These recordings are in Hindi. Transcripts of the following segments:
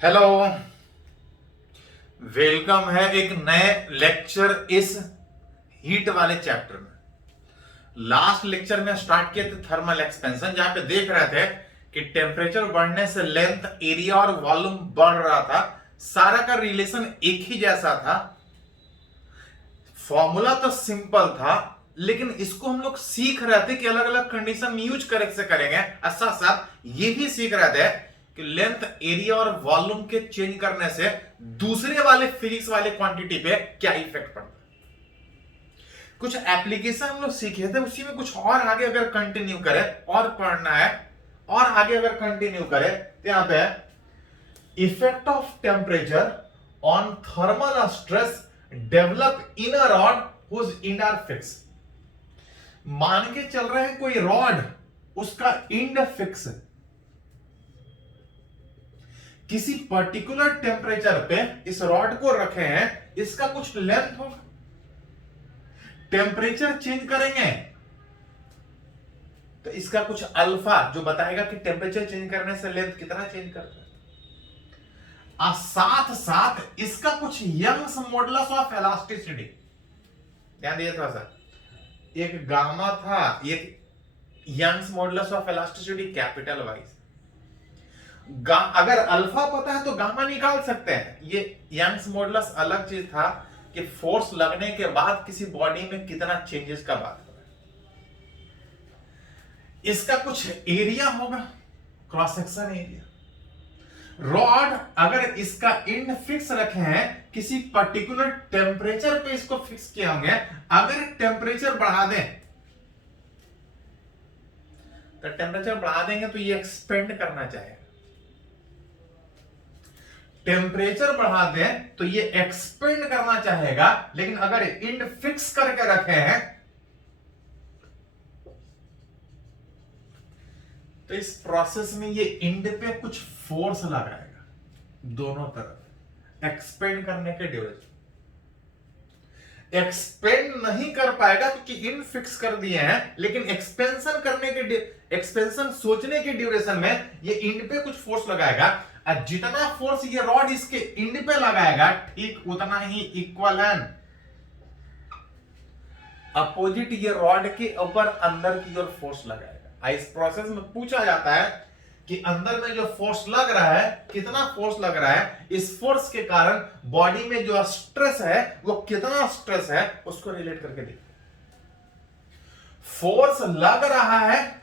हेलो, वेलकम है एक नए लेक्चर इस हीट वाले चैप्टर में। लास्ट लेक्चर में स्टार्ट किए थे थर्मल एक्सपेंशन, जहां पे देख रहे थे कि टेम्परेचर बढ़ने से लेंथ, एरिया और वॉल्यूम बढ़ रहा था। सारा का रिलेशन एक ही जैसा था, फॉर्मूला तो सिंपल था, लेकिन इसको हम लोग सीख रहे थे कि अलग अलग कंडीशन में यूज कैसे करेंगे। साथ साथ ये भी सीख रहे थे कि लेंथ, एरिया और वॉल्यूम के चेंज करने से दूसरे वाले फिजिक्स वाले क्वांटिटी पे क्या इफेक्ट पड़ता है। कुछ एप्लीकेशन हम लोग सीखे थे, उसी में कुछ और आगे अगर कंटिन्यू करें और पढ़ना है और आगे अगर कंटिन्यू करें तो यहां पे effect of temperature on thermal stress develop in a rod whose end are fix. मान के चल रहे हैं कोई रॉड, उसका इंड फिक्स है, किसी पर्टिकुलर टेम्परेचर पे इस रॉड को रखे हैं, इसका कुछ लेंथ होगा, टेम्परेचर चेंज करेंगे तो इसका कुछ अल्फा जो बताएगा कि टेम्परेचर चेंज करने से लेंथ कितना चेंज करता है। साथ साथ इसका कुछ यंग्स मॉडुलस ऑफ इलास्टिसिटी, ध्यान दीजिए थोड़ा सा। एक गामा था, एक Young's modulus of elasticity capital Y. अगर अल्फा पता है तो गामा निकाल सकते हैं। ये यंग्स मॉडुलस अलग चीज था कि फोर्स लगने के बाद किसी बॉडी में कितना चेंजेस का बात कर रहा है। इसका कुछ एरिया होगा, क्रॉस सेक्शन एरिया। रॉड अगर इसका इंड फिक्स रखे हैं, किसी पर्टिकुलर टेम्परेचर पे इसको फिक्स किए होंगे, अगर टेम्परेचर बढ़ा दें तो टेम्परेचर बढ़ा देंगे तो ये एक्सपेंड करना चाहेगा, टेम्परेचर बढ़ा दें तो ये एक्सपेंड करना चाहेगा। लेकिन अगर इंड फिक्स करके रखे हैं तो इस प्रोसेस में ये इंड पे कुछ फोर्स लगाएगा दोनों तरफ, एक्सपेंड करने के ड्यूरेशन। एक्सपेंड नहीं कर पाएगा क्योंकि इंड फिक्स कर दिए हैं, लेकिन एक्सपेंशन करने के एक्सपेंशन सोचने के ड्यूरेशन में ये इंड पे कुछ फोर्स लगाएगा। जितना फोर्स ये रॉड इसके इंड पे लगाएगा, ठीक उतना ही इक्वल है अपोजिट ये रॉड के ऊपर अंदर की ओर फोर्स लगाएगा। इस प्रोसेस में पूछा जाता है कि अंदर में जो फोर्स लग रहा है, कितना फोर्स लग रहा है, इस फोर्स के कारण बॉडी में जो स्ट्रेस है वो कितना स्ट्रेस है, उसको रिलेट करके देखिए। फोर्स लग रहा है,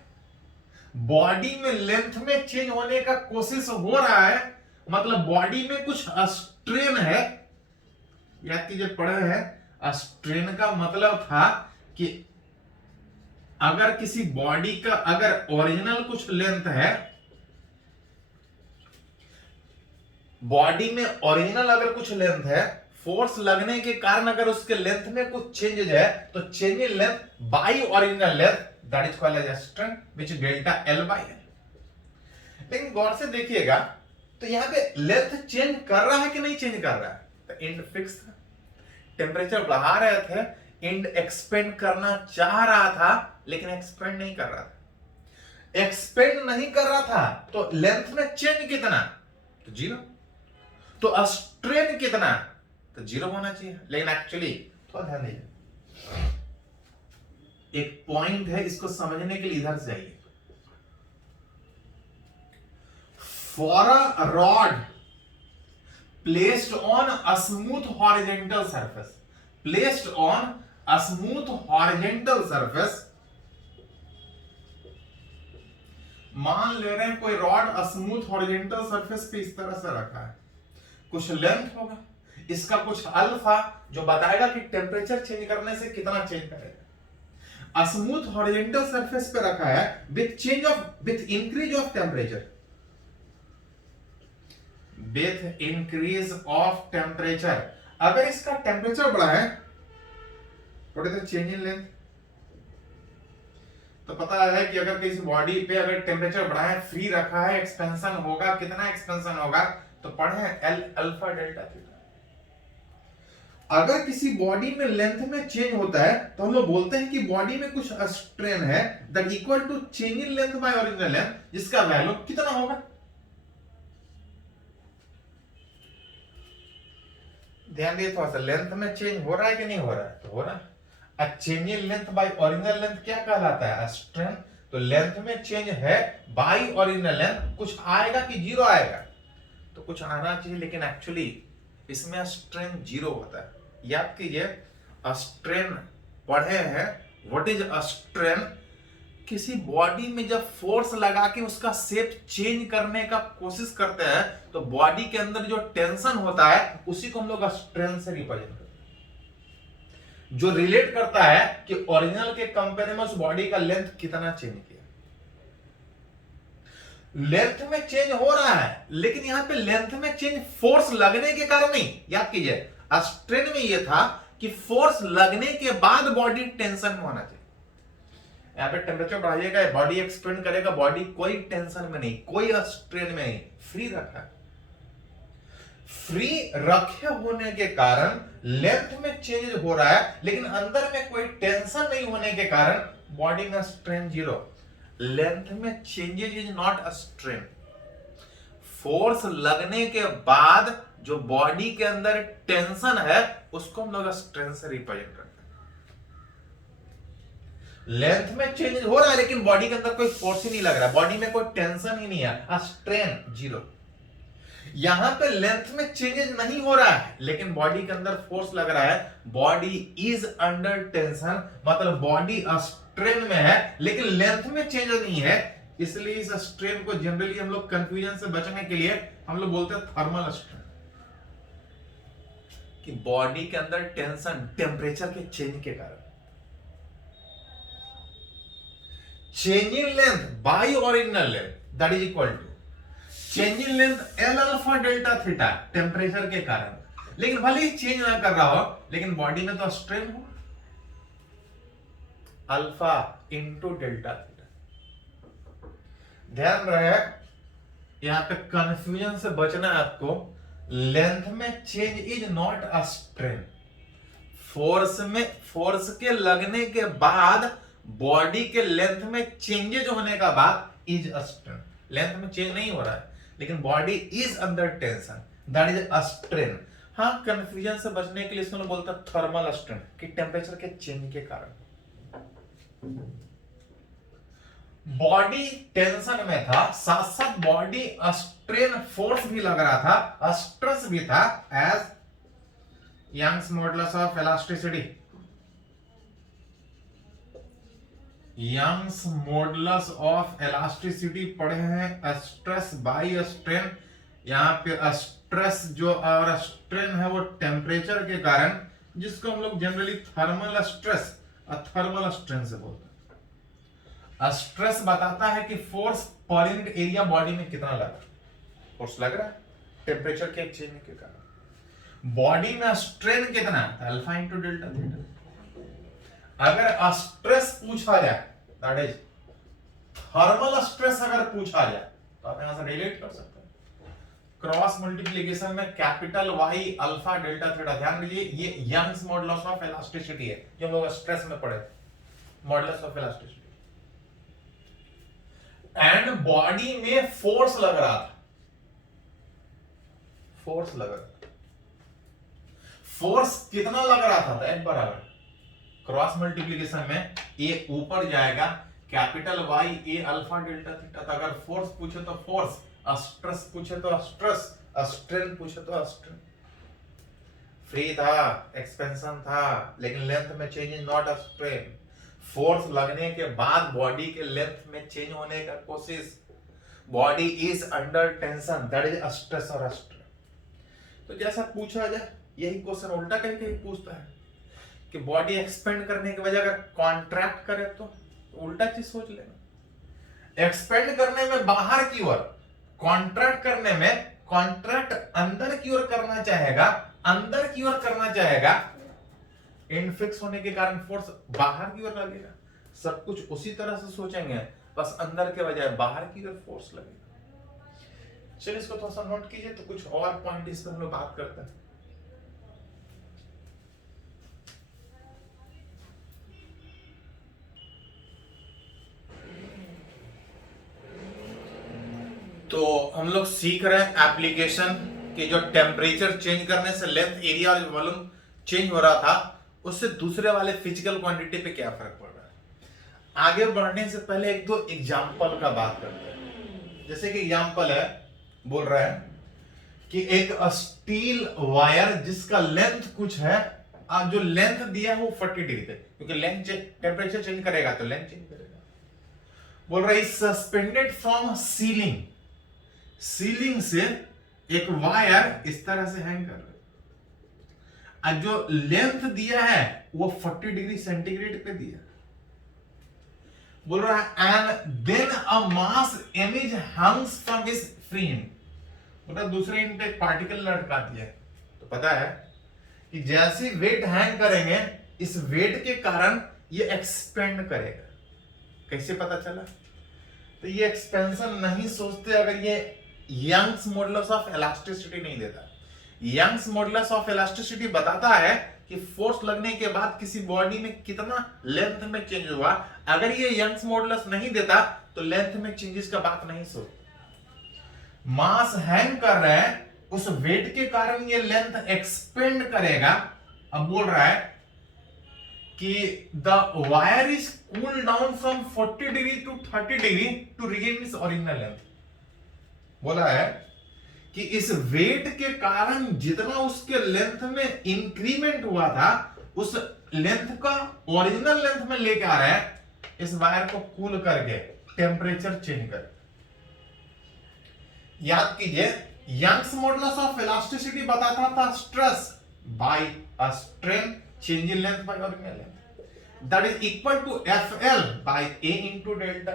बॉडी में लेंथ में चेंज होने का कोशिश हो रहा है, मतलब बॉडी में कुछ स्ट्रेन है। याद कीजिए, पढ़े हैं, स्ट्रेन का मतलब था कि अगर किसी बॉडी का अगर ओरिजिनल कुछ लेंथ है, बॉडी में ओरिजिनल अगर कुछ लेंथ है, फोर्स लगने के कारण अगर उसके लेंथ में कुछ चेंजेस है तो change in length by original length, that is called as strain which delta L by L. लेकिन गौर से देखिएगा तो यहां पे लेंथ चेंज कर रहा है कि नहीं चेंज कर रहा है, तो इंड फिक्स था, टेम्परेचर बढ़ा रहे थे, इंड एक्सपेंड करना चाह रहा था लेकिन एक्सपेंड नहीं कर रहा था। एक्सपेंड नहीं कर रहा था तो लेंथ में चेंज कितना, तो जीरो, तो स्ट्रेन कितना, तो जीरो होना चाहिए। लेकिन एक्चुअली थोड़ा ध्यान दीजिए, एक पॉइंट है, इसको समझने के लिए इधर से आइए। For a rod placed on a smooth horizontal surface, placed on a smooth horizontal surface, मान ले रहे हैं कोई रॉड स्मूथ हॉरिजॉन्टल सरफेस पे इस तरह से रखा है, कुछ लेंथ होगा, इसका कुछ अल्फा जो बताएगा कि टेम्परेचर चेंज करने से कितना चेंज करेगा। स्मूथ हॉरिजॉन्टल सरफेस पे रखा है with increase of temperature, with increase of temperature. अगर इसका टेम्परेचर बढ़ा है, थोड़े देर चेंज इन लेंथ, तो पता है कि अगर किसी बॉडी पे अगर टेम्परेचर बढ़ा है, फ्री रखा है, एक्सपेंशन होगा, कितना एक्सपेंशन होगा, तो पढ़े एल अल्फा डेल्टा थीटा। अगर किसी बॉडी में लेंथ में चेंज होता है तो हम लोग बोलते हैं कि बॉडी में कुछ स्ट्रेन है that equal to change in length by original length, जिसका वैल्यू कितना होगा, ध्यान दिए थोड़ा सा, लेंथ में चेंज हो रहा है कि नहीं हो रहा है? तो हो रहा है। A change in length by original length क्या कहलाता है? स्ट्रेन। तो लेंथ में चेंज है बाय ओरिजिनल लेंथ, कुछ आएगा कि जीरो आएगा? तो कुछ आना चाहिए, लेकिन एक्चुअली इसमें स्ट्रेन जीरो होता है। याद कीजिए, स्ट्रेन पढ़े हैं, व्हाट इज स्ट्रेन? किसी बॉडी में जब फोर्स लगा के उसका शेप चेंज करने का कोशिश करते हैं, तो बॉडी के अंदर जो टेंशन होता है उसी को हम लोग स्ट्रेन से रिप्रेजेंट करते हैं, जो रिलेट करता है कि ओरिजिनल के कंपेयर में उस बॉडी का लेंथ कितना चेंज किया। लेंथ में चेंज हो रहा है, लेकिन यहां पे लेंथ में चेंज फोर्स लगने के कारण नहीं। याद कीजिए, स्ट्रेन में यह था कि फोर्स लगने के बाद बॉडी टेंशन में होना चाहिए। यहां पे टेम्परेचर बढ़ाइएगा, बॉडी एक्सपेंड करेगा, बॉडी कोई टेंशन में नहीं, कोई स्ट्रेन में नहीं, फ्री रखा है। फ्री रखे होने के कारण लेंथ में चेंज हो रहा है, लेकिन अंदर में कोई टेंशन नहीं होने के कारण बॉडी में स्ट्रेन जीरो। लेंथ में changes is not a strain. Force लगने के बाद जो बॉडी के अंदर टेंशन है उसको हम लोग स्ट्रेन से रिप्रेजेंट करते हैं। लेंथ में चेंज हो रहा है, लेकिन बॉडी के अंदर कोई फोर्स ही नहीं लग रहा, बॉडी में कोई टेंशन ही नहीं है, स्ट्रेन जीरो। यहां पे लेंथ में चेंजेस नहीं हो रहा है, लेकिन बॉडी के अंदर फोर्स लग रहा है, बॉडी इज अंडर टेंशन, मतलब बॉडी स्ट्रेन में है, लेकिन लेंथ में चेंज नहीं है। इसलिए इस स्ट्रेन को जनरली हम लोग कंफ्यूजन से बचने के लिए हम लोग बोलते हैं थर्मल स्ट्रेन, कि बॉडी के अंदर टेंशन टेम्परेचर के चेंज के कारण। Change in length by original length that is equal to change in length L alpha delta theta, temperature के कारण। लेकिन भले ही चेंज ना कर रहा हो, लेकिन बॉडी में तो स्ट्रेन हो, अल्फा इंटू डेल्टा थीटा। ध्यान रहे, यहां पे कंफ्यूजन से बचना है आपको। लेंथ में change is not a strain. Force के लगने के बाद बॉडी के लेंथ में चेंजेज होने का बाद इज अ स्ट्रेन। लेंथ में चेंज नहीं हो रहा है, लेकिन body is under tension, that is a strain. हाँ, कंफ्यूजन से बचने के लिए इसको बोलते हैं थर्मल स्ट्रेन, कि टेम्परेचर के चेंज के कारण। बॉडी टेंशन में था, साथ साथ बॉडी स्ट्रेन फोर्स भी लग रहा था, स्ट्रेस भी था, as Young's modulus of elasticity. Young's modulus of elasticity पढ़े हैं, स्ट्रेस बाय स्ट्रेन। यहां पे स्ट्रेस जो और स्ट्रेन है वो टेम्परेचर के कारण, जिसको हम लोग जनरली थर्मल स्ट्रेस और थर्मल स्ट्रेन से बोलते हैं। स्ट्रेस बताता है कि force per unit area body में कितना लग रहा है, फोर्स लग रहा है टेम्परेचर के चेंज के कारण। बॉडी में स्ट्रेन कितना है, अल्फा इंटू डेल्टा थीटा। अगर स्ट्रेस पूछा जाए, दैट इज थर्मल स्ट्रेस अगर पूछा जाए, तो आप यहां से रिलेट कर सकते हैं। क्रॉस मल्टीप्लिकेशन में capital Y alpha delta theta. ध्यान दीजिए, ये यंग्स मॉडुलस ऑफ इलास्टिसिटी है, जो हम लोग स्ट्रेस में पढ़े, modulus of elasticity. And body में फोर्स लग रहा था, फोर्स लग रहा था। फोर्स कितना लग रहा था, एक बराबर क्रॉस मल्टीप्लिकेशन में ए ऊपर जाएगा, कैपिटल वाई ए अल्फा डेल्टा थीटा। तो अगर फोर्स पूछे तो फोर्स, स्ट्रेस पूछे तो स्ट्रेस, स्ट्रेन पूछे तो स्ट्रेन। फ्री था, एक्सपेंशन था, लेकिन लेंथ में change is not a strain. Force लगने के बाद बॉडी के लेंथ में चेंज होने का कोशिश, body is under tension, that is stress और स्ट्रेन। तो जैसा पूछा जाए, यही क्वेश्चन उल्टा कहीं कहीं पूछता है कि बॉडी एक्सपेंड करने की वजह अगर कॉन्ट्रैक्ट करे तो उल्टा चीज सोच लेना। एक्सपेंड करने में बाहर की ओर, कॉन्ट्रैक्ट करने में कॉन्ट्रैक्ट अंदर की ओर करना चाहेगा, अंदर की ओर करना चाहेगा, इनफिक्स होने के कारण फोर्स बाहर की ओर लगेगा। सब कुछ उसी तरह से सोचेंगे, बस अंदर के बजाय बाहर की ओर फोर्स लगेगा। चलिए इसको थोड़ा सा नोट कीजिए, तो कुछ और पॉइंट इस पर हम लोग बात करते हैं। तो हम लोग सीख रहे हैं एप्लीकेशन कि जो टेम्परेचर चेंज करने से लेंथ, एरिया और वॉल्यूम चेंज हो रहा था, उससे दूसरे वाले फिजिकल क्वांटिटी पे क्या फर्क पड़ रहा है। आगे बढ़ने से पहले एक दो एग्जाम्पल का बात करते हैं। जैसे कि एग्जाम्पल है, बोल रहा है कि एक स्टील वायर जिसका लेंथ कुछ है, जो लेंथ दिया है वो 40 डिग्री है, क्योंकि लेंथ टेम्परेचर चेंज करेगा तो लेंथ चेंज करेगा। बोल रहा है सस्पेंडेड फ्रॉम सीलिंग, सीलिंग से एक वायर इस तरह से हैंग कर रहा है, और जो लेंथ दिया है वो 40 डिग्री सेंटीग्रेड पे दिया। बोल रहा है and then a mass image hangs from his free hand, मतलब दूसरे एंड पे पार्टिकल लटका दिया। तो पता है कि जैसे वेट हैंग करेंगे, इस वेट के कारण ये एक्सपेंड करेगा। कैसे पता चला? तो ये एक्सपेंशन नहीं सोचते अगर ये यंग्स मॉडुलस ऑफ इलास्टिसिटी नहीं देता। यंग्स मॉडुलस ऑफ इलास्टिसिटी बताता है कि फोर्स लगने के बाद किसी बॉडी में कितना लेंथ में चेंज हुआ। अगर ये यंग्स मॉडुलस नहीं देता तो लेंथ में चेंजेस का बात नहीं सोचता। मास हैंग कर रहा है, उस वेट के कारण ये लेंथ एक्सपेंड करेगा। अब बोल रहा है कि the wire is cool down from 40 degree to 30 degree to regain its original length. बोला है कि इस वेट के कारण जितना उसके लेंथ में इंक्रीमेंट हुआ था, उस लेंथ का ओरिजिनल लेंथ में लेके आ रहा है, इस वायर को कूल करके टेम्परेचर चेंज कर। याद कीजिए, यंग्स मॉडुलस ऑफ इलास्टिसिटी बताता था stress by a strain change in length by original length, that is equal to FL by A into delta.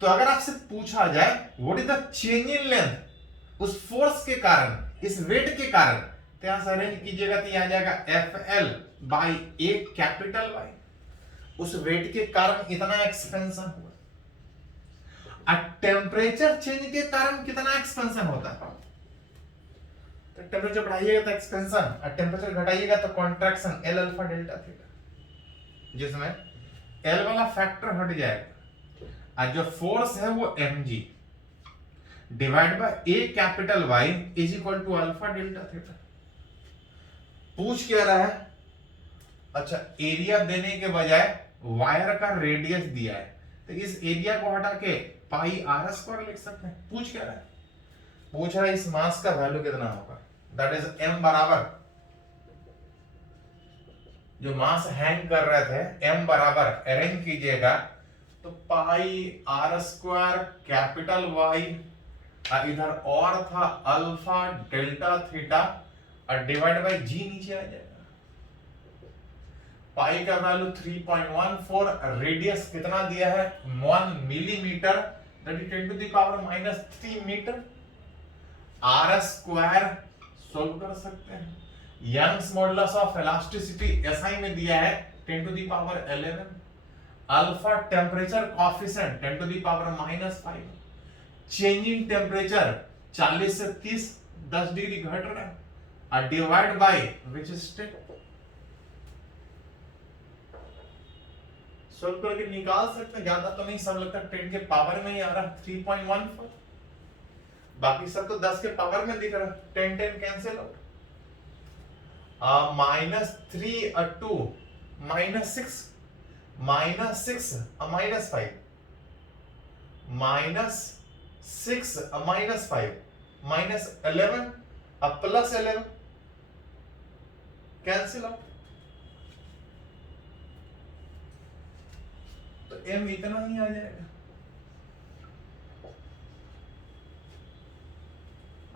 तो अगर आपसे पूछा जाए what is the change in length उस फोर्स के कारण, इस वेट के कारण, तो यहां से अरेंज कीजिएगा तो यहां जाएगा FL by A capital Y। उस वेट के कारण इतना एक्सपेंशन हुआ। टेम्परेचर चेंज के कारण कितना एक्सपेंशन होता है? तो टेम्परेचर बढ़ाइएगा तो एक्सपेंशन, और टेम्परेचर घटाइएगा तो contraction L alpha delta theta, जिसमें L वाला फैक्टर हट जाएगा, और जो फोर्स है वो mg divide by A capital Y is equal to alpha delta theta. पूछ क्या रहा है? अच्छा, एरिया देने के बजाय वायर का रेडियस दिया है, तो इस एरिया को हटा के पाई आर स्क्वायर लिख सकते हैं। पूछ क्या रहा है? पूछ रहा है इस मास का वैल्यू कितना होगा, दैट इज m बराबर, जो मास हैंग कर रहे थे m बराबर अरेंज कीजिएगा तो पाई आर स्क्वायर कैपिटल Y, इधर और था अल्फा डेल्टा थीटा, और डिवाइड बाय g नीचे आ जाएगा। पाई का वैल्यू 3.14, रेडियस कितना दिया है 1 millimetre, that is 10 to the power -3 metre. R square solve कर सकते हैं। Young's modulus of elasticity SI में दिया है 10 to the power 11। Alpha temperature coefficient 10 to the power -5। Changing temperature 40 से 30 10 डिग्री घट रहा है, और divide by which step. Solve करके निकाल सकते हैं, ज्यादा तो नहीं, सब लगता है 10 के पावर में ही आ रहा है 3.14, बाकी सब तो 10 के पावर में दिख रहा है। 10 10 कैंसिल आउट, -3 2 -6 -6 -5 -6 -5 -11 +11 कैंसिल आउट, तो m इतना ही आ जाएगा।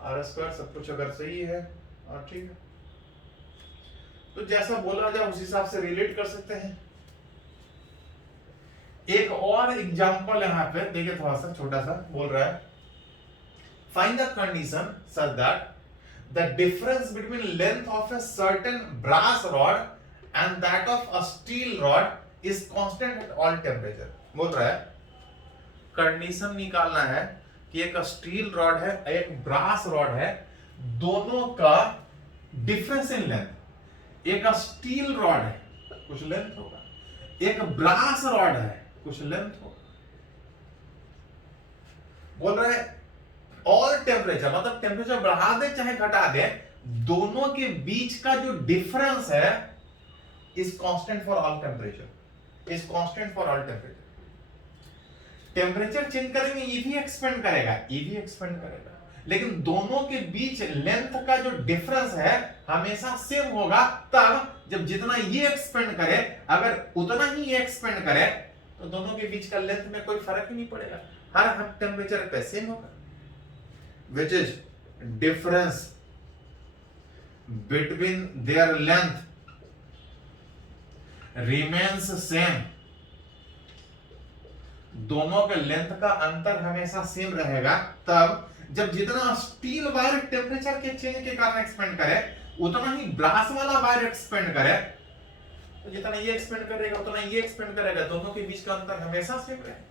आर स्क्वायर सब कुछ अगर सही है और ठीक है, तो जैसा बोला जाए उस हिसाब से रिलेट कर सकते हैं। एक और एग्जांपल यहां पे देखिए, थोड़ा सा छोटा सा बोल रहा है, find the condition such that the difference between length of a certain brass rod and that of a steel rod is constant at all temperature. बोल रहा है कंडीशन निकालना है कि एक स्टील रॉड है, एक ब्रास रॉड है, दोनों का डिफरेंस इन लेंथ। एक स्टील रॉड है, कुछ लेंथ होगा, एक ब्रास रॉड है, कुछ लेंथ होगा। बोल रहे हैं ऑल टेम्परेचर, मतलब टेम्परेचर बढ़ा दे चाहे घटा दे, दोनों के बीच का जो डिफरेंस है is constant for all temperature, is constant for all temperature. Temperature change करेंगे ये भी एक्सपेंड करेगा, ये भी एक्सपेंड करेगा, लेकिन दोनों के बीच लेंथ का जो डिफरेंस है हमेशा सेम होगा तब जब जितना ये एक्सपेंड करे अगर उतना ही ये एक्सपेंड करे तो दोनों के बीच का लेंथ में कोई फर्क ही नहीं पड़ेगा, हर टेम्परेचर पे सेम होगा। Which is difference between their length remains same, दोनों के लेंथ का अंतर हमेशा सेम रहेगा तब जब जितना स्टील वायर टेम्परेचर के चेंज के कारण एक्सपेंड करे उतना ही ब्रास वाला वायर एक्सपेंड करे, तो जितना ये एक्सपेंड करेगा उतना ये एक्सपेंड करेगा, दोनों के बीच का अंतर हमेशा सेम रहेगा।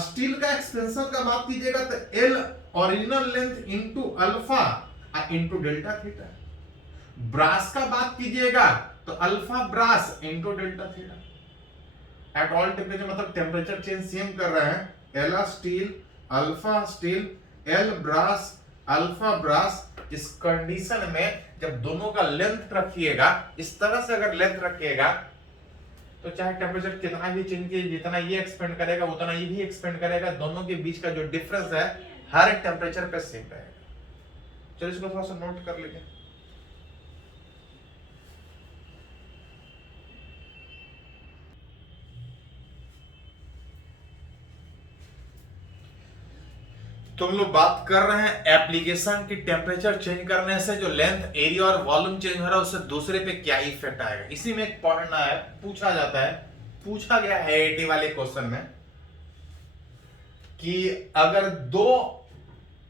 स्टील का एक्सपेंशन का बात कीजिएगा तो L original length into alpha into delta theta, brass का बात कीजिएगा तो alpha brass into delta theta at all temperature, मतलब टेम्परेचर चेंज सेम कर रहे हैं, L steel alpha steel L brass alpha brass. इस कंडीशन में जब दोनों का लेंथ रखिएगा इस तरह से, अगर लेंथ रखिएगा तो चाहे टेम्परेचर कितना भी चेंज कीजिए जितना ये एक्सपेंड करेगा उतना ये भी एक्सपेंड करेगा, दोनों के बीच का जो डिफरेंस है हर टेम्परेचर पे सेम रहेगा। चलिए इसको थोड़ा सा नोट कर लीजिए। तो हम लोग बात कर रहे हैं एप्लीकेशन की, टेम्परेचर चेंज करने से जो लेंथ एरिया और वॉल्यूम चेंज हो रहा है उससे दूसरे पे क्या इफेक्ट आएगा। इसी में एक पढ़ना है, पूछा जाता है, पूछा गया है आईआईटी वाले क्वेश्चन में कि अगर दो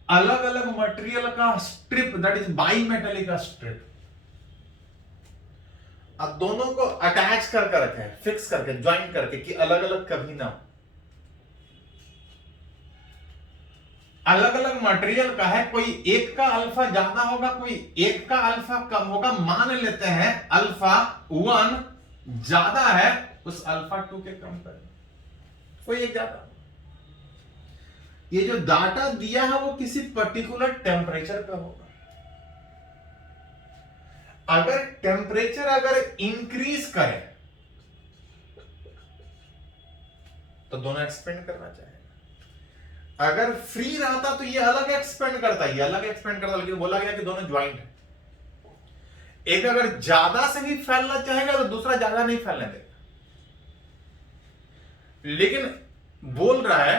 अलग अलग मटेरियल का strip that is by metallic strip, अब दोनों को अटैच करके रखे, फिक्स करके, ज्वाइन करके कि अलग अलग कभी ना हो, अलग अलग मटेरियल का है, कोई एक का अल्फा ज्यादा होगा कोई एक का अल्फा कम होगा, मान लेते हैं अल्फा 1 ज्यादा है उस अल्फा 2 के कंपेयर में, कोई एक ज्यादा। ये जो डाटा दिया है वो किसी पर्टिकुलर टेम्परेचर पे होगा, अगर टेम्परेचर अगर इंक्रीज करे तो दोनों एक्सपेंड करना चाहिए, अगर फ्री रहता तो ये अलग एक्सपेंड करता, ये अलग एक्सपेंड करता, लेकिन बोला गया कि दोनों ज्वाइंट है। एक अगर ज्यादा से ही फैलना चाहेगा तो दूसरा ज्यादा नहीं फैलने देगा, लेकिन बोल रहा है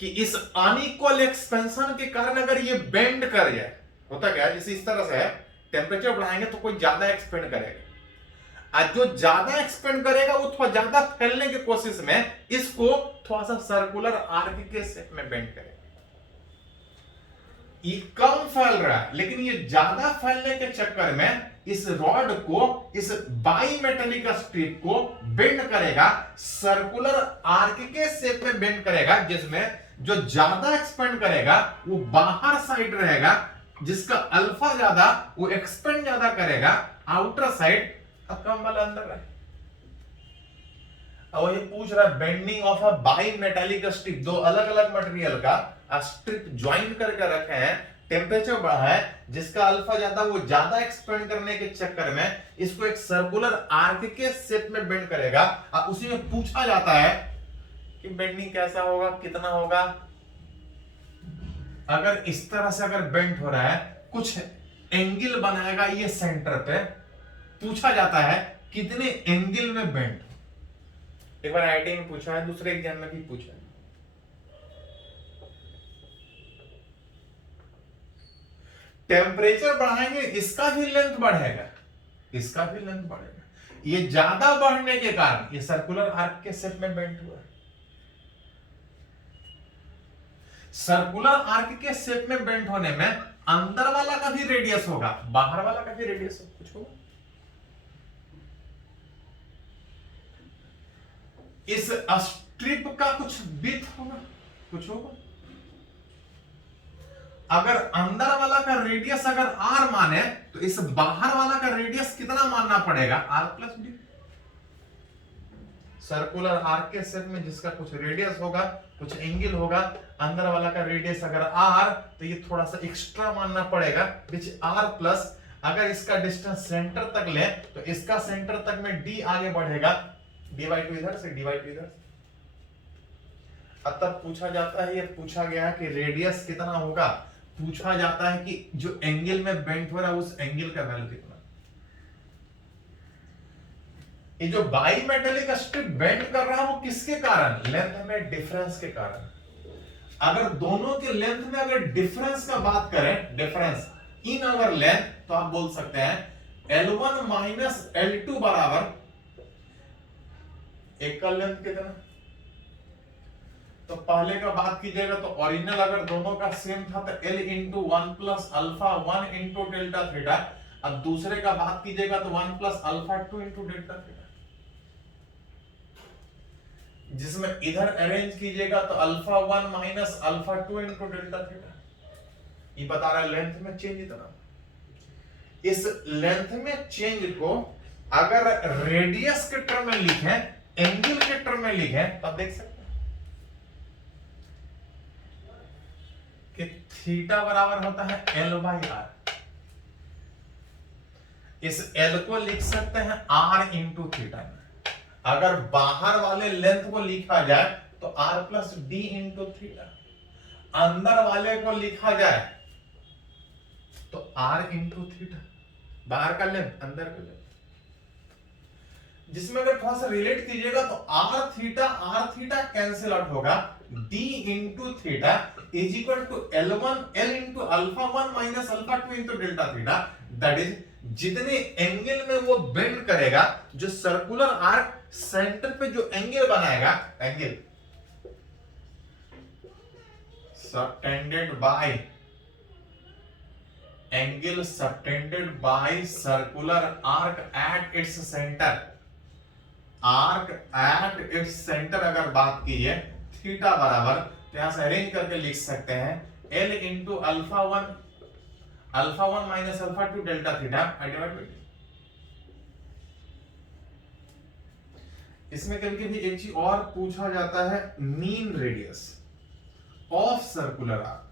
कि इस अनइक्वल एक्सपेंशन के कारण अगर ये बेंड कर जाए, होता क्या है जैसे इस तरह से है, टेम्परेचर बढ़ाएंगे तो कोई ज्यादा एक्सपेंड करेगा, आज जो ज्यादा एक्सपेंड करेगा वो थोड़ा ज्यादा फैलने की कोशिश में इसको थोड़ा सा सर्कुलर आर्क के शेप में बेंड करेगा, ये कम फैल रहा है लेकिन ये ज्यादा फैलने के चक्कर में इस रॉड को, इस बाई मेटेलिक स्ट्रिप को बेंड करेगा, सर्कुलर आर्क के शेप में बेंड करेगा, जिसमें जो ज्यादा एक्सपेंड करेगा वो बाहर साइड रहेगा, जिसका अल्फा ज्यादा वो एक्सपेंड ज्यादा करेगा आउटर साइड, अब कम वाला अंदर रहे। अब ये पूछ रहा है bending of a by metallic strip, दो अलग अलग मटेरियल का स्ट्रिप ज्वाइन करके रखे हैं, टेम्परेचर बढ़ा है, जिसका अल्फा ज्यादा वो ज्यादा एक्सपेंड करने के चक्कर में इसको एक सर्कुलर आर्क के शेप में बेंड करेगा। अब उसी में पूछा जाता है कि बेंडिंग कैसा होगा, कितना होगा, अगर इस तरह से अगर बेंड हो रहा है कुछ एंगल बनाएगा ये सेंटर पे, पूछा जाता है कितने एंगल में बेंड, एक बार आईआईटी में पूछा है, दूसरे एग्जाम में भी पूछा है। टेम्परेचर बढ़ाएंगे इसका भी लेंथ बढ़ेगा, इसका भी लेंथ बढ़ेगा, ये ज्यादा बढ़ने के कारण ये सर्कुलर आर्क के शेप में बेंड हुआ है, सर्कुलर आर्क के शेप में बेंड होने में अंदर वाला का भी रेडियस होगा, बाहर वाला का भी रेडियस होगा, कुछ होगा, इस स्ट्रिप का कुछ विड्थ होगा, कुछ होगा, अगर अंदर वाला का रेडियस अगर r माने तो इस बाहर वाला का रेडियस कितना मानना पड़ेगा, r plus D, circular arc के शेप में जिसका कुछ रेडियस होगा, कुछ एंगल होगा, अंदर वाला का रेडियस अगर r तो ये थोड़ा सा एक्स्ट्रा मानना पड़ेगा विच r प्लस अगर इसका डिस्टेंस सेंटर तक ले तो इसका सेंटर तक में d आगे बढ़ेगा, d/2 इधर से d/2 इधर। अब तब पूछा जाता है, ये पूछा गया है कि रेडियस कितना होगा, पूछा जाता है कि जो एंगल में बेंड हो रहा है उस एंगल का वैल्यू कितना। ये जो बाई मेटेलिक स्ट्रिप बेंड कर रहा है वो किसके कारण, लेंथ में डिफरेंस के कारण। अगर दोनों के लेंथ में अगर डिफरेंस का बात करें, डिफरेंस इन अवर लेंथ, तो आप बोल सकते हैं L1 माइनस L2 बराबर एक का लेंथ कितना। तो पहले का बात कीजिएगा तो ओरिजिनल अगर दोनों का सेम था तो L into 1 plus alpha 1 into delta theta. अब दूसरे का बात कीजिएगा तो 1 plus alpha 2 into delta theta. जिसमें इधर अरेंज कीजिएगा तो alpha 1 minus alpha 2 into delta theta. ये बता रहा है लेंथ में चेंज इतना। इस लेंथ में चेंज को अगर रेडियस के टर्म में लिखें, एंगल के टर्म में लिखें, तब देख सकते हैं कि थीटा बराबर होता है L/r। इस L को लिख सकते हैं r इंटू थीटा में। अगर बाहर वाले लेंथ को लिखा जाए तो r plus D into theta, अंदर वाले को लिखा जाए तो r इंटू थीटा, बाहर का लेंथ अंदर का लेंथ। जिसमें अगर थोड़ा सा रिलेट कीजिएगा तो r थीटा कैंसिल आउट होगा, d into theta is equal to L1 L into alpha 1 minus alpha 2 into delta theta. That is जितने एंगल में वो बेंड करेगा, जो सर्कुलर आर्क सेंटर पे जो एंगल बनाएगा, angle subtended bye circular arc at its centre, arc at its centre अगर बात की है थीटा बराबर, तो यहां से अरेंज करके लिख सकते हैं L into alpha 1 minus alpha 2 delta theta divide by. इसमें कभी कभी एक चीज और पूछा जाता है, mean radius of circular arc.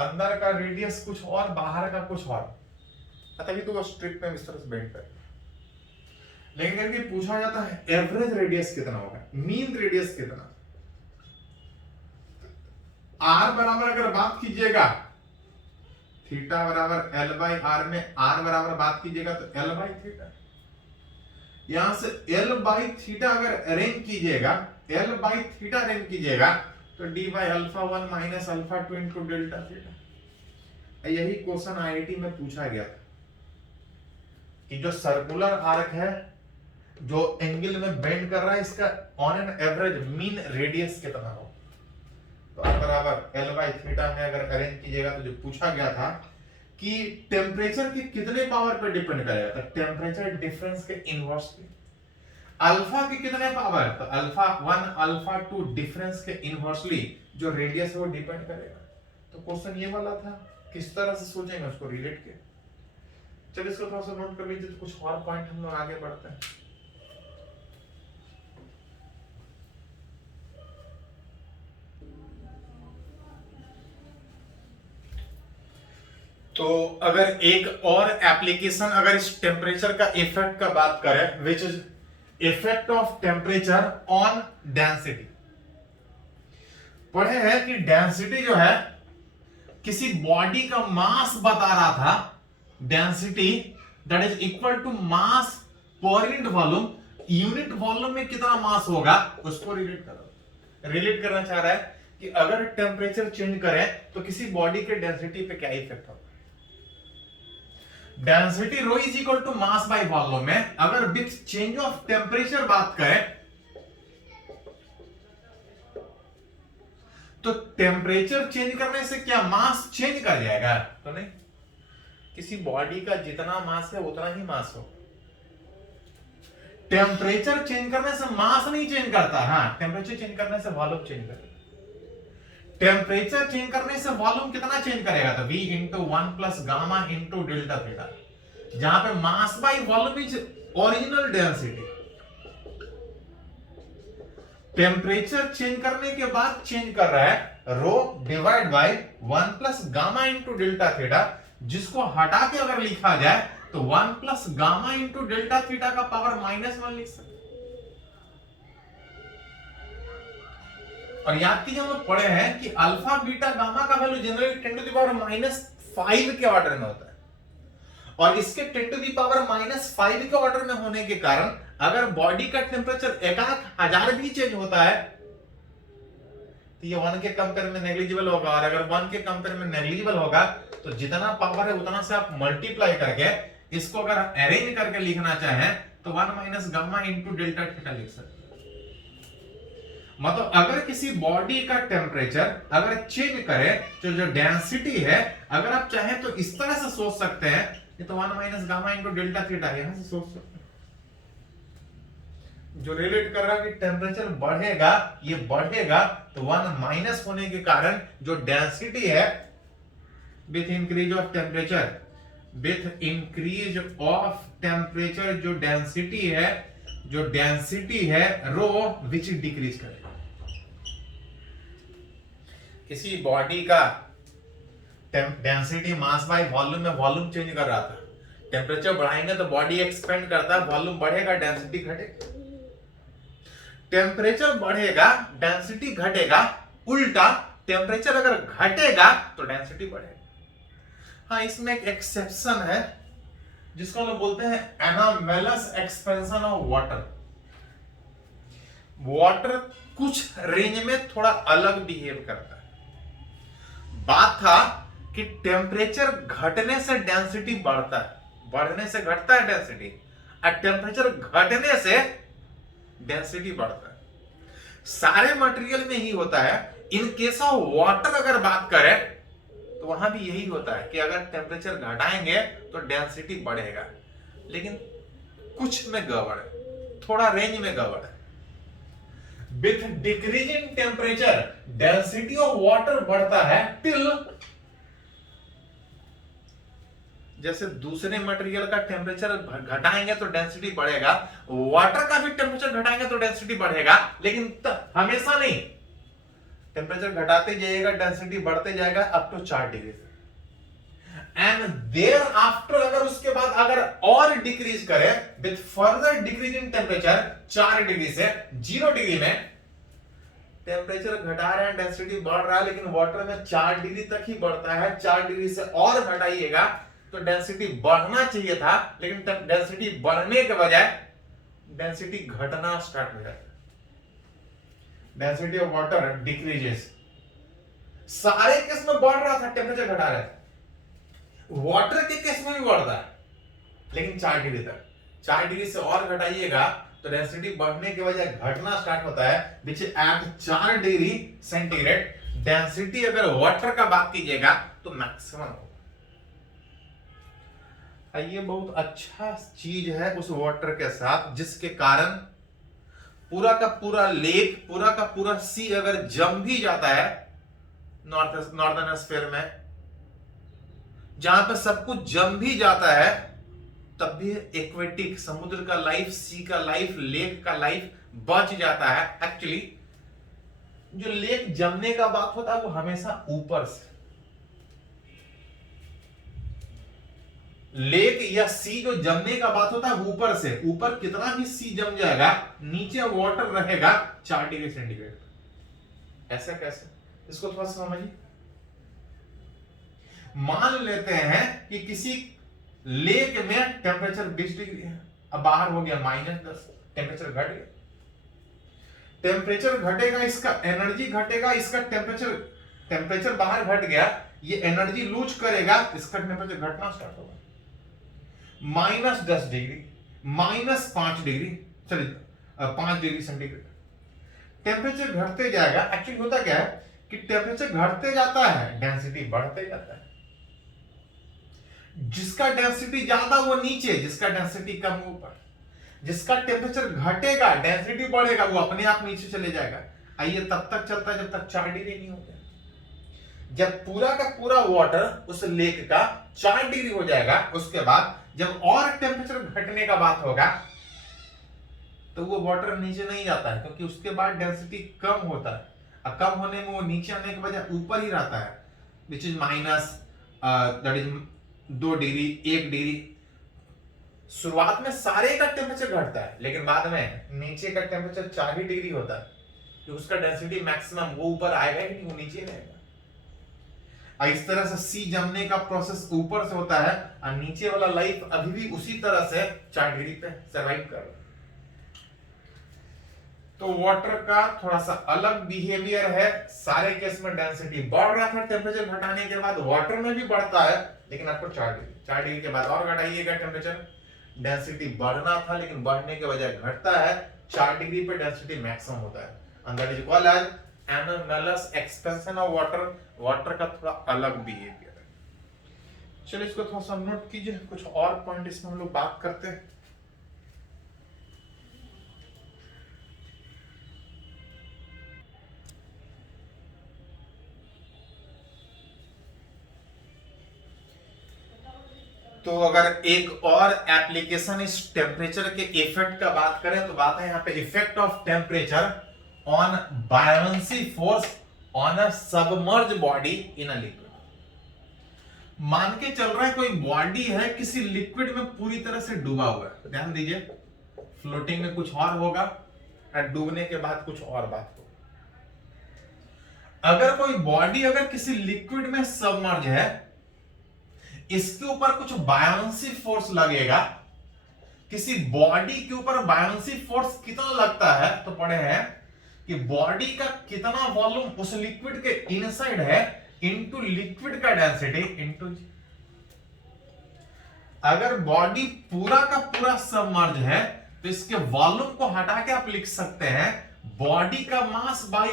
अंदर का रेडियस कुछ और, बाहर का कुछ और, तभी तो वो स्ट्रिप में इस तरह से बेंड करेगा। लेकिन कभी पूछा जाता है एवरेज रेडियस कितना होगा, मीन रेडियस कितना। r बराबर अगर बात कीजिएगा थीटा बराबर L/r में r बराबर बात कीजिएगा तो L/थीटा। यहां से L/थीटा अगर अरेंज कीजिएगा, L/थीटा अरेंज कीजिएगा तो d/α1 minus alpha 2 into delta theta. यही क्वेश्चन आईआईटी में पूछा गया था कि जो सर्कुलर आर्क है, जो एंगल में बेंड कर रहा है, इसका on an average mean radius कितना हो। तो r बराबर L/थीटा में अगर अरेंज कीजिएगा तो जो पूछा गया था कि टेम्परेचर के कितने पावर पे डिपेंड करेगा, तो टेम्परेचर डिफरेंस के इनवर्सली। अल्फा के कितने पावर, तो अल्फा 1 अल्फा 2 डिफरेंस के इनवर्सली जो रेडियस है वो डिपेंड करेगा। तो क्वेश्चन ये वाला था, किस तरह से सोचेंगे उसको रिलेट के। चलिए इसको थोड़ा सा नोट कर लीजिए, तो कुछ और पॉइंट हम लोग आगे बढ़ते हैं। तो अगर एक और एप्लीकेशन, अगर इस टेम्परेचर का इफेक्ट का बात करें, which is effect of temperature on density. पढ़े हैं कि डेंसिटी जो है किसी बॉडी का मास बता रहा था, density that is equal to mass per unit volume. Unit volume में कितना मास होगा उसको रिलेट करना चाह रहा है कि अगर टेम्परेचर चेंज करें तो किसी बॉडी के डेंसिटी पे क्या इफेक्ट होगा। Density rho is equal to mass by volume में अगर विथ चेंज ऑफ टेम्परेचर बात करें तो टेम्परेचर चेंज करने से क्या मास चेंज कर जाएगा, तो नहीं। किसी बॉडी का जितना मास है उतना ही मास हो। टेम्परेचर चेंज करने से मास नहीं चेंज करता, हाँ टेम्परेचर चेंज करने से वॉल्यूम चेंज करेगा। टेम्परेचर चेंज करने से वॉल्यूम कितना चेंज करेगा, तो V into 1 plus gamma into delta theta. जहां पे mass by volume is original density temperature change करने के बाद चेंज कर रहा है rho divide by 1 plus gamma into delta theta, जिसको हटा के अगर लिखा जाए तो 1 plus gamma into delta theta का पावर -1 लिख सकते। और याद कीजिए हम लोग पढ़े हैं कि अल्फा बीटा गामा का value generally 10 to the power -5 के ऑर्डर में होता है, और इसके 10 टू द पावर -5 के ऑर्डर में होने के कारण अगर बॉडी का टेम्परेचर 1000 भी चेंज होता है तो ये 1 के कंपेयर में नेग्लिजिबल होगा, और अगर 1 के कंपेयर में नेग्लिजिबल होगा तो जितना पावर है उतना से आप मल्टीप्लाई करके इसको अगर अरेंज करके लिखना चाहें तो 1 minus gamma into delta theta लिख सकते हैं। मतलब अगर किसी बॉडी का टेम्परेचर अगर चेंज करे तो जो डेंसिटी है अगर आप चाहें तो इस तरह से सोच सकते हैं, ये तो 1 minus gamma into delta theta यहां से सोच सकते हैं, जो रिलेट कर रहा है कि टेम्परेचर बढ़ेगा, ये बढ़ेगा तो 1 माइनस होने के कारण जो डेंसिटी है with increase of temperature, with increase of temperature जो डेंसिटी है रो विच डिक्रीज करेगा। किसी बॉडी का डेंसिटी मास बाय वॉल्यूम में वॉल्यूम चेंज कर रहा था, टेम्परेचर बढ़ाएंगे तो बॉडी एक्सपेंड करता है, वॉल्यूम बढ़ेगा डेंसिटी घटेगा, टेम्परेचर बढ़ेगा डेंसिटी घटेगा, उल्टा टेम्परेचर अगर घटेगा तो डेंसिटी बढ़ेगा। हाँ, इसमें एक एक्सेप्शन है जिसको हम लोग बोलते हैं एनोमैलस एक्सपेंशन ऑफ वाटर। वाटर कुछ रेंज में थोड़ा अलग बिहेव करता है। बात था कि टेम्परेचर घटने से डेंसिटी बढ़ता है, बढ़ने से घटता है डेंसिटी, और टेम्परेचर घटने से डेंसिटी बढ़ता है। सारे मटेरियल में ही होता है। इन केस ऑफ वाटर अगर बात करें तो वहां भी यही होता है कि अगर टेम्परेचर घटाएंगे तो डेंसिटी बढ़ेगा, लेकिन कुछ में गड़बड़ है, थोड़ा रेंज में गड़बड़ है। With decreasing temperature density of water बढ़ता है टिल, जैसे दूसरे मटेरियल का टेम्परेचर घटाएंगे तो डेंसिटी बढ़ेगा, वाटर का भी टेम्परेचर घटाएंगे तो डेंसिटी बढ़ेगा, लेकिन हमेशा नहीं। टेम्परेचर घटाते जाइएगा डेंसिटी बढ़ते जाएगा up to 4 degree and thereafter अगर उसके बाद अगर और डिक्रीज करे with further decrease in temperature 4 degree से 0 डिग्री में टेम्परेचर घटा रहे हैं, डेंसिटी बढ़ रहा है, लेकिन वाटर में 4 डिग्री तक ही बढ़ता है। 4 डिग्री से और घटाइएगा तो डेंसिटी बढ़ना चाहिए था, लेकिन डेंसिटी बढ़ने के बजाय डेंसिटी घटना स्टार्ट हो जाता है। Density of water decreases. सारे केस में बढ़ रहा था, टेम्परेचर घटा रहे थे, वाटर के केस में भी बढ़ता है, लेकिन 4 डिग्री तक। 4 डिग्री से और घटाइएगा तो डेंसिटी बढ़ने के बजाय घटना स्टार्ट होता है, विच एट 4 डिग्री सेंटीग्रेड डेंसिटी अगर वाटर का बात कीजिएगा तो मैक्सिमम होगा। ये बहुत अच्छा चीज है उस वाटर के साथ, जिसके कारण पूरा का पूरा लेक, पूरा का पूरा सी अगर जम भी जाता है नॉर्दर्न हेमिस्फीयर में, जहां पर सब कुछ जम भी जाता है, तब भी एक्वेटिक समुद्र का लाइफ, सी का लाइफ, लेक का लाइफ बच जाता है। एक्चुअली जो लेक जमने का बात होता है वो हमेशा ऊपर से, लेक या सी जो जमने का बात होता है ऊपर से। ऊपर कितना भी सी जम जाएगा, नीचे वाटर रहेगा 4 डिग्री सेंटीग्रेड। ऐसा कैसे, इसको थोड़ा समझिए। मान लेते हैं कि किसी लेक में टेम्परेचर 20 डिग्री है, अब बाहर हो गया -10, टेम्परेचर घट गया। टेम्परेचर घटेगा, इसका एनर्जी घटेगा, इसका टेम्परेचर बाहर घट गया, ये एनर्जी लूज करेगा, इसका टेम्परेचर घटना स्टार्ट होगा। -10 डिग्री, -5 डिग्री, चलिए 5 डिग्री सेंटीग्रेड टेम्परेचर घटते जाएगा। एक्चुअली होता क्या है कि टेम्परेचर घटते जाता है, डेंसिटी बढ़ते जाता है। जिसका डेंसिटी ज्यादा वो नीचे, जिसका डेंसिटी कम ऊपर। जिसका टेम्परेचर घटेगा, डेंसिटी बढ़ेगा, वो अपने आप नीचे चले जाएगा। आइए तब तक चलता है जब तक 4 डिग्री नहीं हो गया। जब पूरा का पूरा वाटर उस लेक का 4 डिग्री हो जाएगा, उसके बाद जब और टेम्परेचर घटने का बात होगा तो वो वाटर नीचे नहीं जाता है, क्योंकि उसके बाद डेंसिटी कम होता है, और कम होने में वो नीचे आने के बजाय ऊपर ही रहता है, which is minus that is 2 degree 1 degree. शुरुआत में सारे का टेम्परेचर घटता है, लेकिन बाद में नीचे का टेम्परेचर 4 ही डिग्री होता है, कि उसका डेंसिटी मैक्सिमम, वो ऊपर आएगा ही नहीं, वो नीचे रहेगा। इस तरह से सी जमने का प्रोसेस ऊपर से होता है, और नीचे वाला लाइफ अभी भी उसी तरह से 4 डिग्री पे सरवाइव कर रहा है। तो वाटर का थोड़ा सा अलग बिहेवियर है, सारे केस में डेंसिटी बढ़ रहा था टेम्परेचर घटाने के बाद, वाटर में भी बढ़ता है, लेकिन आपको 4 डिग्री के बाद और घटाइएगा टेम्परेचर, डेंसिटी बढ़ना था लेकिन बढ़ने के बजाय घटता है, 4 डिग्री पे डेंसिटी मैक्सिमम होता है, and that is called as anomalous expansion of water. Water का थोड़ा अलग बिहेवियर है। चलिए इसको थोड़ा सा नोट कीजिए, कुछ और पॉइंट इसमें हम लोग बात करते हैं। तो अगर एक और एप्लीकेशन इस टेम्परेचर के इफेक्ट का बात करें तो बात है यहाँ पे effect of temperature on buoyancy force on a submerge body in a liquid. मान के चल रहा है कोई बॉडी है किसी लिक्विड में पूरी तरह से डूबा हुआ है, तो ध्यान दीजिए, फ्लोटिंग में कुछ और होगा और डूबने के बाद कुछ और बात होगा। अगर कोई बॉडी अगर किसी लिक्विड में सबमर्ज है, इसके ऊपर कुछ बायोंसी फोर्स लगेगा, किसी बॉडी के ऊपर बायोंसी फोर्स कितना लगता है, तो पढ़े हैं कि बॉडी का कितना वॉल्यूम उस लिक्विड के इनसाइड है इनटू लिक्विड का डेंसिटी इनटू जी। अगर बॉडी पूरा का पूरा सबमर्ज है तो इसके वॉल्यूम को हटा के आप लिख सकते हैं बॉडी का मास बाई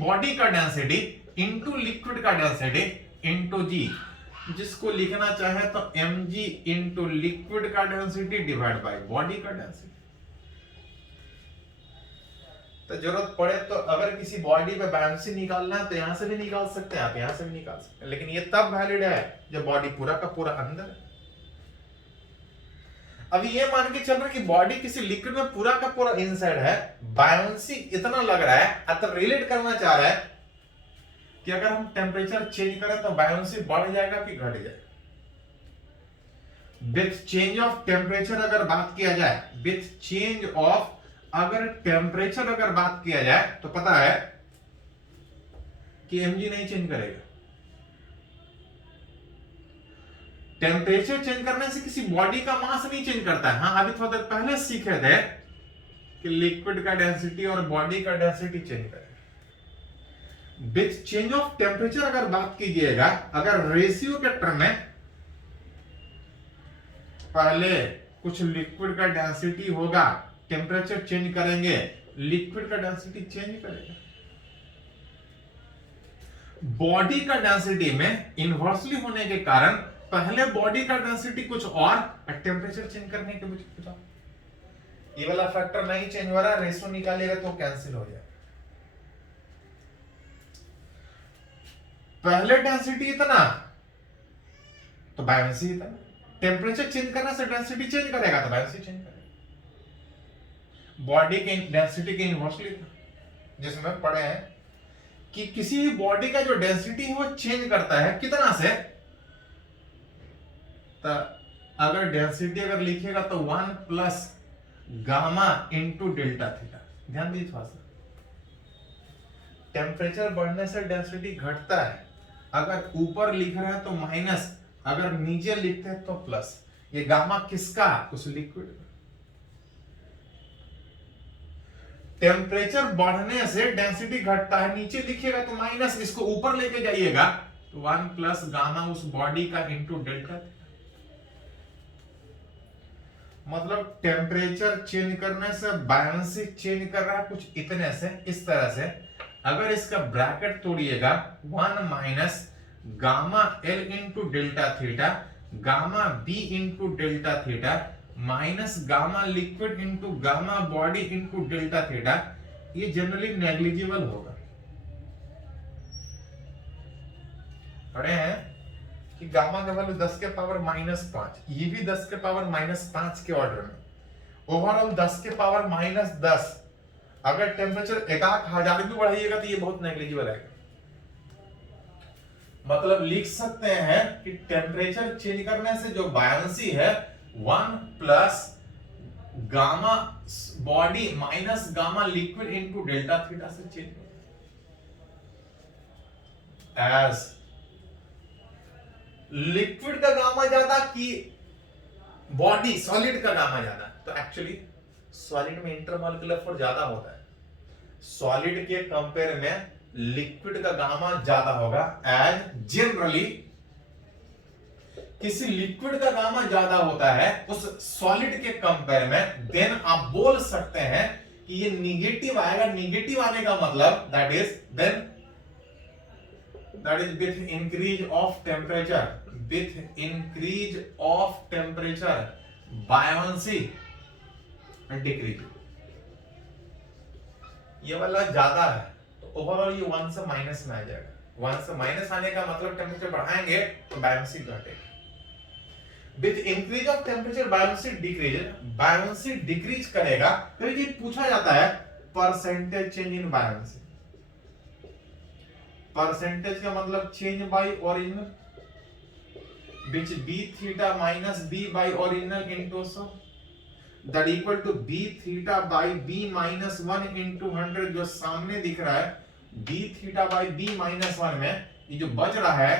बॉडी का डेंसिटी इनटू लिक्विड का डेंसिटी इनटू जी, जिसको लिखना चाहे तो mg इनटू लिक्विड का डेंसिटी डिवाइड बाय बॉडी का डेंसिटी। तो जरूरत पड़े तो अगर किसी बॉडी पे बायोंसी निकालना है तो यहां से भी निकाल सकते हैं आप, यहां से भी निकाल सकते हैं, लेकिन ये तब वैलिड है जब बॉडी पूरा का पूरा अंदर है। अभी ये मान के चल रहा है कि बॉडी किसी लिक्विड में पूरा का पूरा इनसाइड है, बायोंसी इतना लग रहा है, तब रिलेट करना चाह रहा है कि अगर हम टेम्परेचर चेंज करें तो बायोंसी बढ़ जाएगा कि घट जाएगा। विथ चेंज ऑफ टेम्परेचर अगर बात किया जाए, विथ चेंज ऑफ अगर टेम्परेचर अगर बात किया जाए तो पता है कि mg नहीं चेंज करेगा। टेम्परेचर चेंज करने से किसी बॉडी का मास नहीं चेंज करता है। हाँ, अभी थोड़ा देर पहले सीखे थे कि लिक्विड का डेंसिटी और बॉडी का डेंसिटी चेंज करेगा। विथ चेंज ऑफ टेम्परेचर अगर बात कीजिएगा, अगर रेशियो के टर्म में पहले कुछ लिक्विड का डेंसिटी होगा, टेम्परेचर चेंज करेंगे, लिक्विड का डेंसिटी चेंज करेगा। बॉडी का डेंसिटी में इनवर्सली होने के कारण पहले बॉडी का डेंसिटी कुछ और टेम्परेचर चेंज करने के कुछ और। ये वाला फैक्टर नहीं चेंज हो रहा, रेशियो निकालेगा तो कैंसिल हो जाएगा। पहले डेंसिटी इतना तो बायोंसी इतना, टेम्परेचर चेंज करने से डेंसिटी चेंज करेगा तो बायोंसी चेंज करेगा। बॉडी के डेंसिटी के इनवर्सली, जिसमें पढ़े हैं कि किसी भी बॉडी का जो डेंसिटी है वो चेंज करता है कितना से, तो अगर डेंसिटी अगर लिखेगा तो 1 plus gamma into delta theta. ध्यान दीजिए थोड़ा सा, टेम्परेचर बढ़ने से डेंसिटी घटता है, अगर ऊपर लिख रहे हैं तो माइनस, अगर नीचे लिखते हैं तो प्लस। ये गामा किसका, उस लिक्विड का। टेम्परेचर बढ़ने से डेंसिटी घटता है, नीचे लिखिएगा तो माइनस, इसको ऊपर लेके जाइएगा तो 1 प्लस गामा उस बॉडी का इंटू डेल्टा। मतलब टेम्परेचर चेंज करने से बायोंसी चेंज कर रहा है कुछ इतने से, इस तरह से। अगर इसका ब्रैकेट तोड़िएगा 1 minus gamma L into delta theta, gamma B into delta theta, minus gamma liquid into gamma body into delta theta, ये जनरली नेग्लिजिबल होगा। पढ़े हैं कि गामा का वैल्यू 10 के पावर -5, ये भी 10 के पावर -5 के ऑर्डर में, ओवरऑल 10 के पावर -10। अगर टेम्परेचर 1000 भी बढ़ाइएगा तो ये बहुत नेग्लिजिबल है। मतलब लिख सकते हैं कि टेम्परेचर चेंज करने से जो बायोंसी है 1 plus gamma body minus gamma liquid into delta theta से चेंज होगा। एज लिक्विड का गामा ज्यादा कि बॉडी सॉलिड का गामा ज्यादा, तो एक्चुअली सॉलिड में इंटरमॉलिक्यूलर फोर्स ज्यादा होता है। सॉलिड के कंपेयर में लिक्विड का गामा ज्यादा होगा। एज जनरली किसी लिक्विड का गामा ज्यादा होता है उस सॉलिड के कंपेयर में, देन आप बोल सकते हैं कि ये निगेटिव आएगा। निगेटिव आने का मतलब that is with increase of temperature buoyancy decrease. ये वाला ज्यादा है तो ओवरऑल ये 1 से माइनस में आ जाएगा। 1 से माइनस आने का मतलब टेम्परेचर बढ़ाएंगे तो बायोंसी घटेगा। With increase of temperature buoyancy decrease करेगा। तो ये पूछा जाता है percentage change in buoyancy. Percentage का मतलब change by original, which b theta minus b by original into so that equal to b theta by b minus 1 into 100। जो सामने दिख रहा है b theta by b minus 1 में ये जो बच रहा है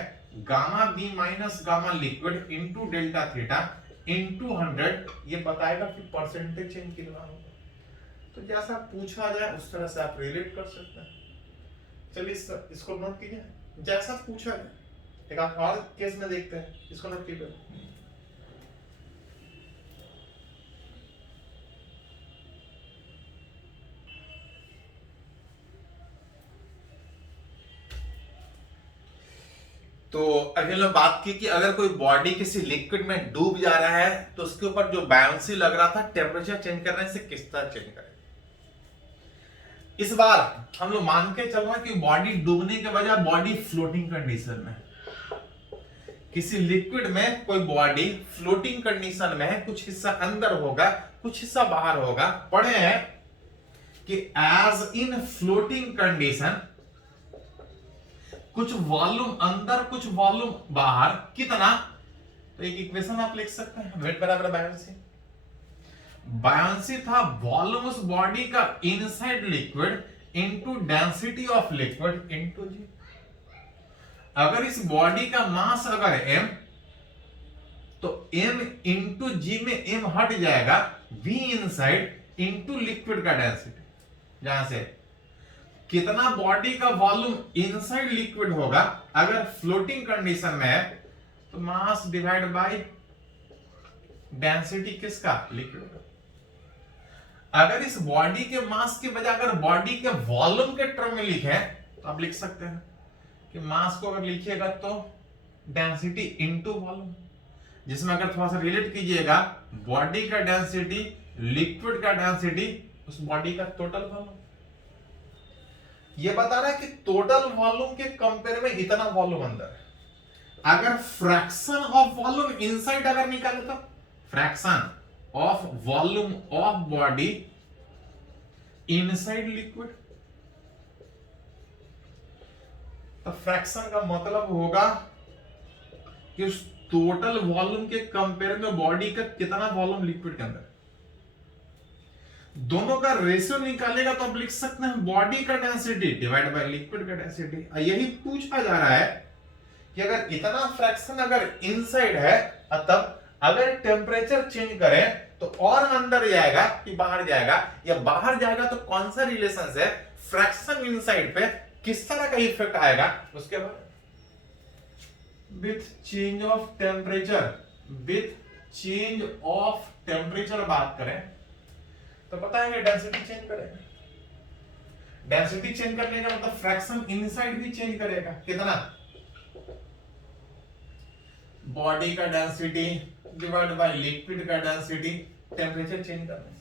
gamma b minus gamma liquid into delta theta into 100, ये बताएगा कि परसेंटेज चेंज कितना होगा। तो जैसा पूछा जाए उस तरह से आप रिलेट कर सकते हैं। चलिए इसको नोट कीजिए, जैसा पूछा जाए। एक और केस में देखते हैं, इसको नोट कीजिए। तो अभी लोग बात की कि अगर कोई बॉडी किसी लिक्विड में डूब जा रहा है तो उसके ऊपर जो बायोंसी लग रहा था टेम्परेचर चेंज करने से किस तरह चेंज करेगा। इस बार हम लोग मान के चल रहे हैं कि बॉडी डूबने के बजाय बॉडी फ्लोटिंग कंडीशन में। किसी लिक्विड में कोई बॉडी फ्लोटिंग कंडीशन में है, कुछ हिस्सा अंदर होगा कुछ हिस्सा बाहर होगा। पढ़े हैं कि एज इन फ्लोटिंग कंडीशन कुछ वॉल्यूम अंदर कुछ वॉल्यूम बाहर, कितना। तो एक इक्वेशन आप लिख सकते हैं, वेट बराबर बायोंसी। बायोंसी था वॉल्यूम उस बॉडी का inside liquid into density of liquid into g. अगर इस बॉडी का मास अगर m तो m इंटू जी में m हट जाएगा, v इनसाइड इंटू लिक्विड का डेंसिटी। जहां से कितना बॉडी का वॉल्यूम इनसाइड लिक्विड होगा अगर फ्लोटिंग कंडीशन में है, तो मास डिवाइड बाय डेंसिटी किसका, लिक्विड का। अगर इस बॉडी के मास के बजाय अगर बॉडी के वॉल्यूम के टर्म में लिखे तो आप लिख सकते हैं कि मास को अगर लिखिएगा तो डेंसिटी इनटू वॉल्यूम, जिसमें अगर थोड़ा सा रिलेट कीजिएगा बॉडी का डेंसिटी लिक्विड का डेंसिटी उस बॉडी का टोटल वॉल्यूम। ये बता रहा है कि टोटल वॉल्यूम के कंपेयर में इतना वॉल्यूम अंदर है। अगर फ्रैक्शन ऑफ वॉल्यूम इनसाइड अगर निकाले तो fraction of volume of body inside liquid, तो फ्रैक्शन का मतलब होगा कि उस टोटल वॉल्यूम के कंपेयर में बॉडी का कितना वॉल्यूम लिक्विड के अंदर। दोनों का रेशियो निकालेगा तो आप लिख सकते हैं बॉडी का डेंसिटी डिवाइड बाय लिक्विड का डेंसिटी। यही पूछा जा रहा है कि अगर इतना फ्रैक्शन अगर इनसाइड है तब अगर टेम्परेचर चेंज करें तो और अंदर जाएगा कि बाहर जाएगा, या बाहर जाएगा तो कौन सा रिलेशन है फ्रैक्शन इनसाइड पे किस तरह का इफेक्ट आएगा उसके बाद। विथ चेंज ऑफ टेम्परेचर बात करें तो पता है डेंसिटी चेंज करेगा। डेंसिटी चेंज करने का मतलब फ्रैक्शन इनसाइड भी चेंज करेगा। कितना, बॉडी का डेंसिटी डिवाइड बाय लिक्विड का डेंसिटी टेम्परेचर चेंज करने से।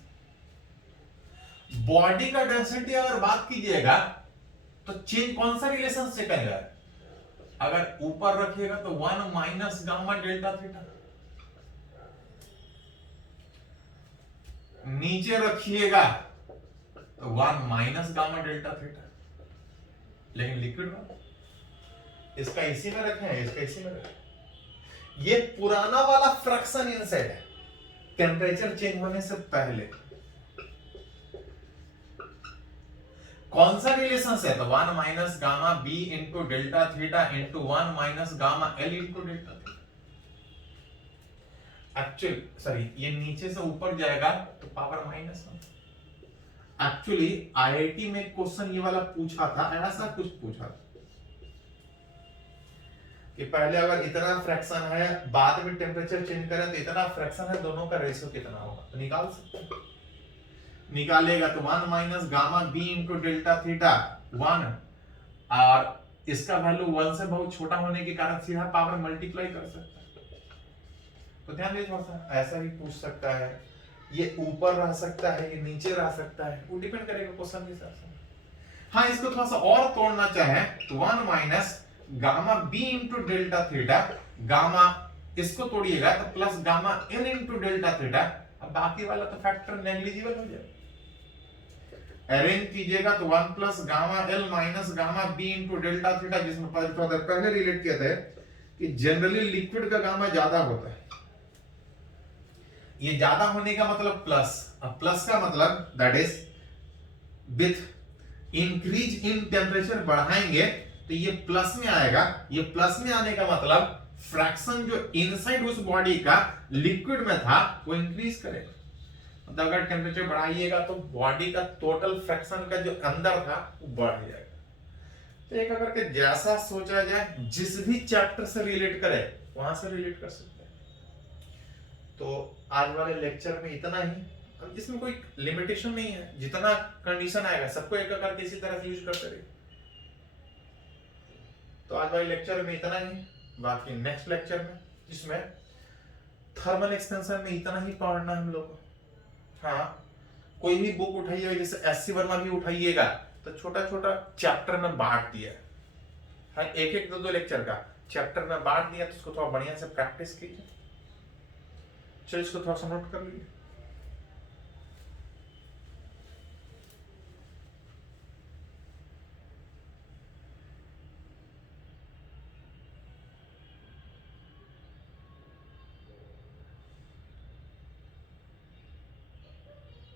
बॉडी का डेंसिटी अगर बात कीजिएगा तो चेंज कौन सा रिलेशन से करेगा, अगर ऊपर रखिएगा तो 1 माइनस गामा डेल्टा थीटा, नीचे रखिएगा तो 1 माइनस गामा डेल्टा थीटा। लेकिन लिक्विड में इसका इसी में रखे हैं, इसका इसी में रखें। ये पुराना वाला फ्रैक्शन इनसाइड है टेम्परेचर चेंज होने से पहले। कौन सा रिलेशन है? तो 1 minus gamma B into delta theta into 1 minus gamma L into delta theta. Actually sorry, ये नीचे से ऊपर जाएगा तो पावर -1। एक्चुअली आईआईटी में क्वेश्चन ये वाला पूछा था, ऐसा कुछ पूछा था कि पहले अगर इतना फ्रैक्शन है, बाद में टेम्परेचर चेंज करें तो इतना फ्रैक्शन है, दोनों का रेशियो कितना होगा, तो निकाल सकते हैं। निकालेगा तो 1 minus gamma B into delta theta 1, और इसका वैल्यू 1 से बहुत छोटा होने के कारण सीधा पावर मल्टीप्लाई कर सकता है। तो ध्यान दीजिए, थोड़ा सा ऐसा भी पूछ सकता है, ये ऊपर रह सकता है, ये नीचे रह सकता है, वो डिपेंड करेगा क्वेश्चन के हिसाब से। हाँ, इसको थोड़ा सा और तोड़ना चाहे तो 1 minus gamma B into delta theta, gamma इसको तोड़िएगा तो plus gamma L into delta theta. अब बाकी वाला तो फैक्टर नेग्लिजिबल हो जाएगा। अरेंज कीजिएगा तो 1 plus gamma L minus gamma B into delta theta, जिसमें पहले रिलेट किया था कि जनरली लिक्विड का गामा ज्यादा होता है। ये ज्यादा होने का मतलब प्लस, अब प्लस का मतलब that is with increase in temperature बढ़ाएंगे तो ये प्लस में आएगा। ये प्लस में आने का मतलब फ्रैक्शन जो इनसाइड उस बॉडी का लिक्विड में था वो इंक्रीज करेगा। मतलब अगर टेम्परेचर बढ़ाइएगा तो बॉडी का टोटल फ्रैक्शन का जो अंदर था वो बढ़ जाएगा। तो एक अगर के जैसा सोचा जाए, जिस भी चैप्टर से रिलेट करे वहां से रिलेट कर सकते हैं। तो आज वाले लेक्चर में इतना ही। इसमें कोई लिमिटेशन नहीं है, जितना कंडीशन आएगा सबको एक करके इसी तरह से यूज करते रहिए। तो आज वाले लेक्चर में इतना ही, बाकी नेक्स्ट लेक्चर में जिसमें थर्मल एक्सपेंशन में इतना ही पढ़ना है हम लोग को। हाँ, कोई भी बुक उठाइएगा, जैसे एससी वर्मा भी उठाइएगा तो छोटा छोटा चैप्टर में बांट दिया। हाँ, एक एक दो लेक्चर का चैप्टर में बांट दिया, तो उसको थोड़ा बढ़िया से प्रैक्टिस कीजिए। चलिए, इसको थोड़ा सा नोट कर लीजिए।